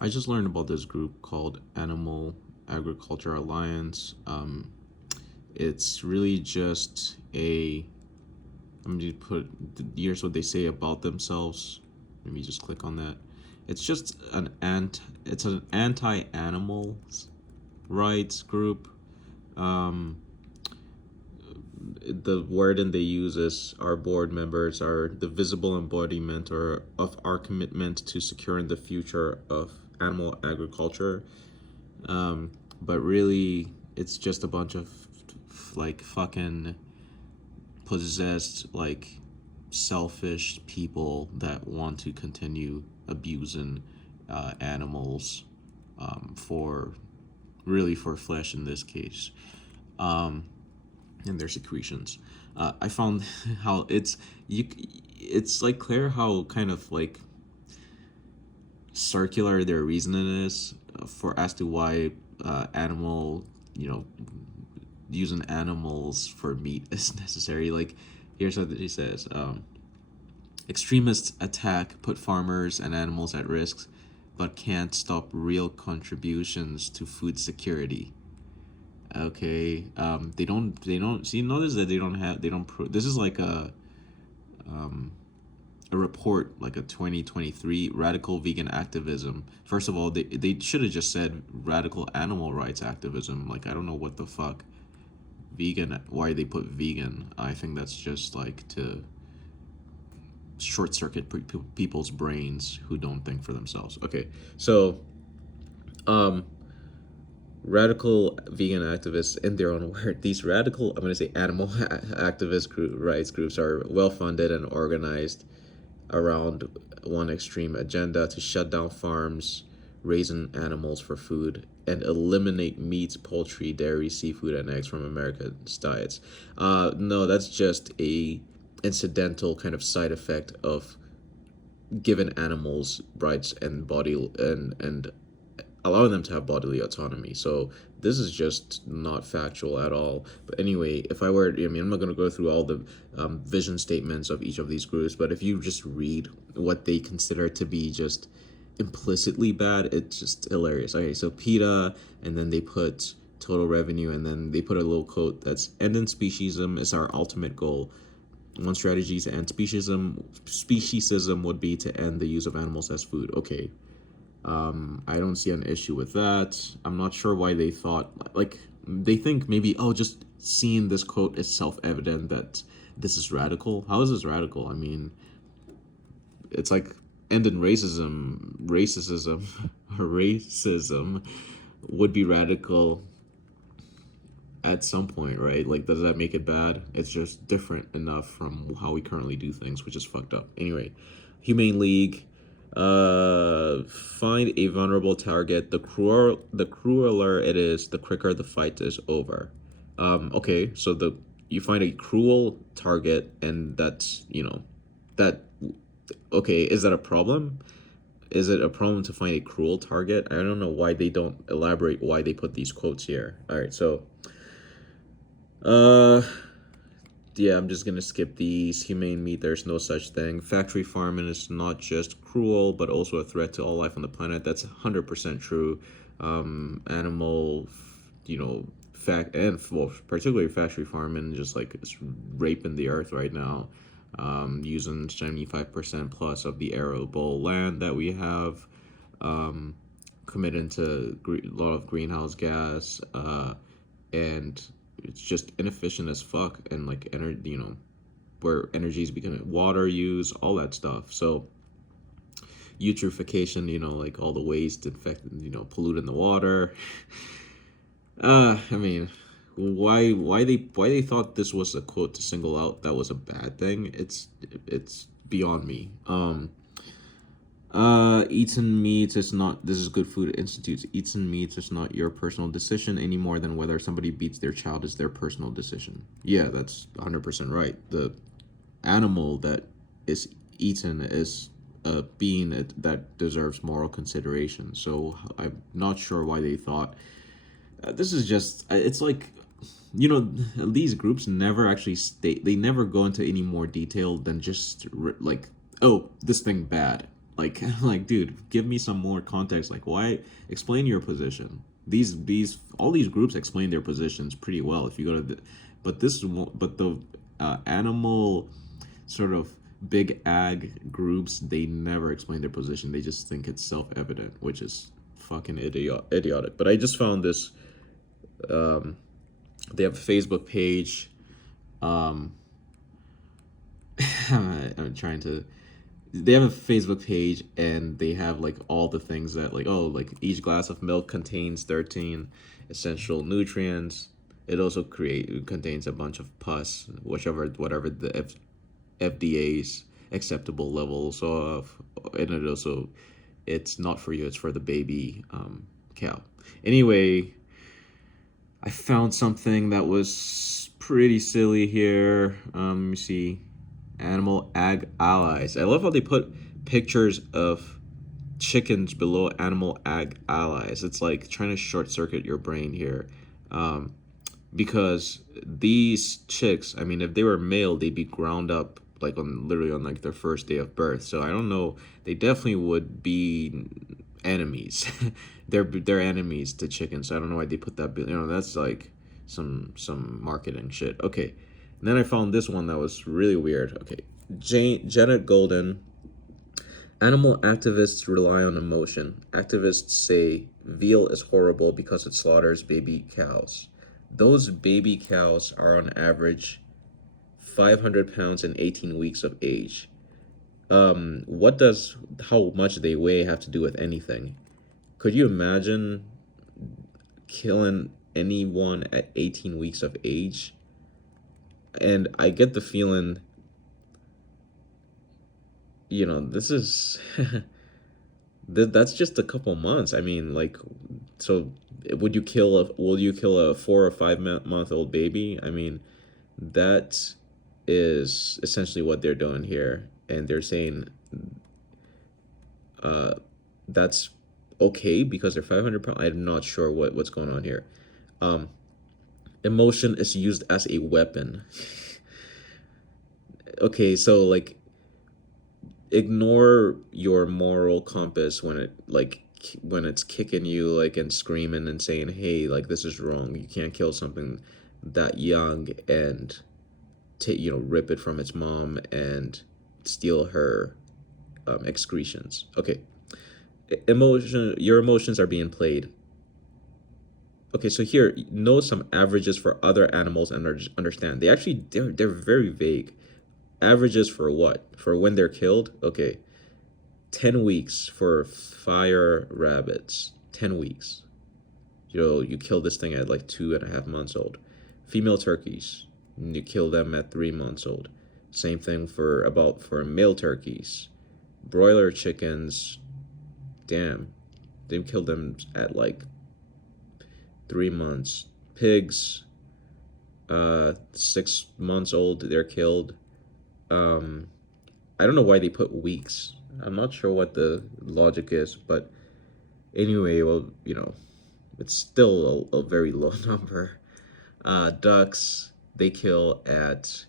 I just learned about this group called Animal Agriculture Alliance. It's really just a. Let me just put. Here's what they say about themselves. Let me just click on that. It's just It's an anti-animal rights group. Um, the wording they use is our board members are the visible embodiment or of our commitment to securing the future of animal agriculture. But really, it's just a bunch of like fucking possessed, like selfish people that want to continue abusing animals for really for flesh in this case, and their secretions. I found how you. It's like clear how kind of like circular their reasoning is for as to why animal you know using animals for meat is necessary. Like here's what he says: extremists attack, put farmers and animals at risk, but can't stop real contributions to food security. Okay, they don't see. Notice that they don't this is like a report, like a 2023 radical vegan activism. First of all, they should have just said radical animal rights activism. Like I don't know what the fuck vegan, why they put vegan. I think that's just like to short circuit people's brains who don't think for themselves. Okay, so um radical vegan activists, in their own word, these radical, I'm going to say animal activist rights groups are well funded and organized around one extreme agenda to shut down farms raising animals for food and eliminate meat, poultry, dairy, seafood, and eggs from Americans' diets. No, that's just a incidental kind of side effect of giving animals rights and body and allowing them to have bodily autonomy. So this is just not factual at all. But anyway, if I were, I mean, I'm not going to go through all the vision statements of each of these groups, but if you just read what they consider to be just implicitly bad, it's just hilarious. Okay, so PETA, and then they put total revenue, and then they put a little quote that's ending speciesism is our ultimate goal. One strategy to end speciesism would be to end the use of animals as food. Okay, I don't see an issue with that. I'm not sure why they thought, like, they think maybe, oh, just seeing this quote is self-evident that this is radical. How is this radical? I mean, it's like ending racism would be radical at some point, right? Like, does that make it bad? It's just different enough from how we currently do things, which is fucked up. Anyway, Humane League, find a vulnerable target. The crueler it is, the quicker the fight is over. Okay, so you find a cruel target, and that's that. Okay, is that a problem? Is it a problem to find a cruel target? I don't know why they don't elaborate why they put these quotes here. All right, so uh, yeah, I'm just gonna skip these. Humane meat, there's no such thing. Factory farming is not just cruel, but also a threat to all life on the planet. That's 100% true. Animal, fact and well, particularly factory farming, just like it's raping the earth right now. Using 75% plus of the arable land that we have. Um, committing to a lot of greenhouse gas. And it's just inefficient as fuck, and like energy, where energy is becoming water use, all that stuff. So eutrophication, like all the waste infect, polluting the water. I mean, why they thought this was a quote to single out that was a bad thing? It's beyond me. Eating meat is not. This is Good Food Institute. Eating meat is not your personal decision any more than whether somebody beats their child is their personal decision. Yeah, that's 100% right. The animal that is eaten is a being that deserves moral consideration. So I'm not sure why they thought this is just. It's like, these groups never actually state. They never go into any more detail than just like, oh, this thing bad. Like, like, dude, give me some more context. Like, why? Explain your position. These all these groups explain their positions pretty well. If you go to the, but this but the animal sort of big ag groups, they never explain their position. They just think it's self evident, which is fucking idiotic. But I just found this. Um, they have a Facebook page. Um, I'm trying to. They have a Facebook page and they have like all the things that like, oh, like each glass of milk contains 13 essential nutrients. It also contains a bunch of pus, whatever the FDA's acceptable levels of, and it also, it's not for you, it's for the baby cow. Anyway, I found something that was pretty silly here. Let me see. Animal ag allies. I love how they put pictures of chickens below animal ag allies. It's like trying to short circuit your brain here. Um, because these chicks, I mean, if they were male, they'd be ground up like on literally on like their first day of birth. So I don't know. They definitely would be enemies. They're enemies to chickens. So I don't know why they put that. You know, that's like some marketing shit. Okay, and then I found this one that was really weird. Okay, Janet Golden. Animal activists rely on emotion. Activists say veal is horrible because it slaughters baby cows. Those baby cows are on average 500 pounds and 18 weeks of age. What does how much they weigh have to do with anything? Could you imagine killing anyone at 18 weeks of age? And I get the feeling, this is that's just a couple months. I mean, like, so will you kill a 4 or 5 month old baby? I mean, that is essentially what they're doing here, and they're saying uh that's okay because they're 500 pounds. I'm not sure what's going on here. um Emotion is used as a weapon. Okay, so like, ignore your moral compass when when it's kicking you like and screaming and saying, hey, like, this is wrong, you can't kill something that young and take, rip it from its mom and steal her excretions. Okay, your emotions are being played. Okay, so here, know some averages for other animals and understand. They're very vague. Averages for what? For when they're killed? Okay. 10 weeks for fire rabbits. 10 weeks. You kill this thing at like 2.5 months old. Female turkeys, you kill them at 3 months old. Same thing for male turkeys. Broiler chickens, damn, they killed them at like 3 months. Pigs, 6 months old, they're killed. I don't know why they put weeks. I'm not sure what the logic is, but anyway, well, it's still a very low number. Ducks, they kill at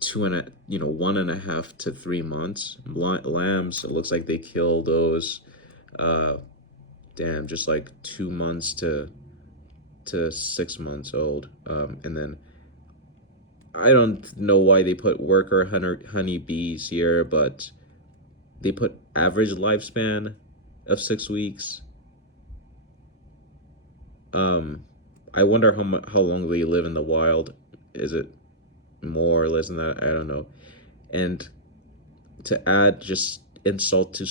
1.5 to 3 months. Lambs, it looks like they kill those, uh, damn, just like 2 months to 6 months old. And then I don't know why they put worker honey bees here, but they put average lifespan of 6 weeks. I wonder how long they live in the wild. Is it more or less than that? I don't know. And to add just insult to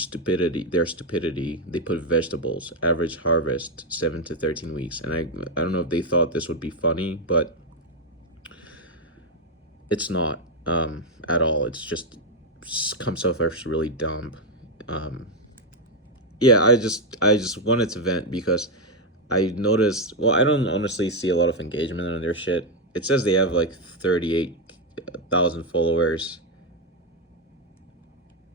their stupidity, they put vegetables, average harvest 7 to 13 weeks. And I don't know if they thought this would be funny, but it's not at all. It's just comes off as really dumb. Yeah, I just wanted to vent because I noticed. Well, I don't honestly see a lot of engagement on their shit. It says they have like 38,000 followers,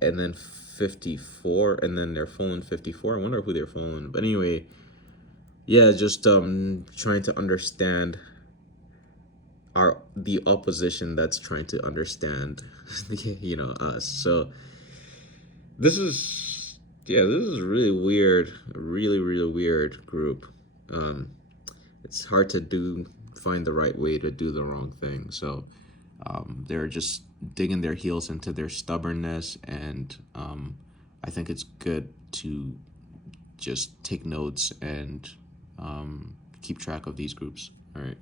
and then 54, and then they're following 54. I wonder who they're following. But anyway, yeah, just trying to understand the opposition that's trying to understand us. So This is yeah, this is really weird, a really really weird group. Um, it's hard to find the right way to do the wrong thing. So they're just digging their heels into their stubbornness, and I think it's good to just take notes and keep track of these groups. All right.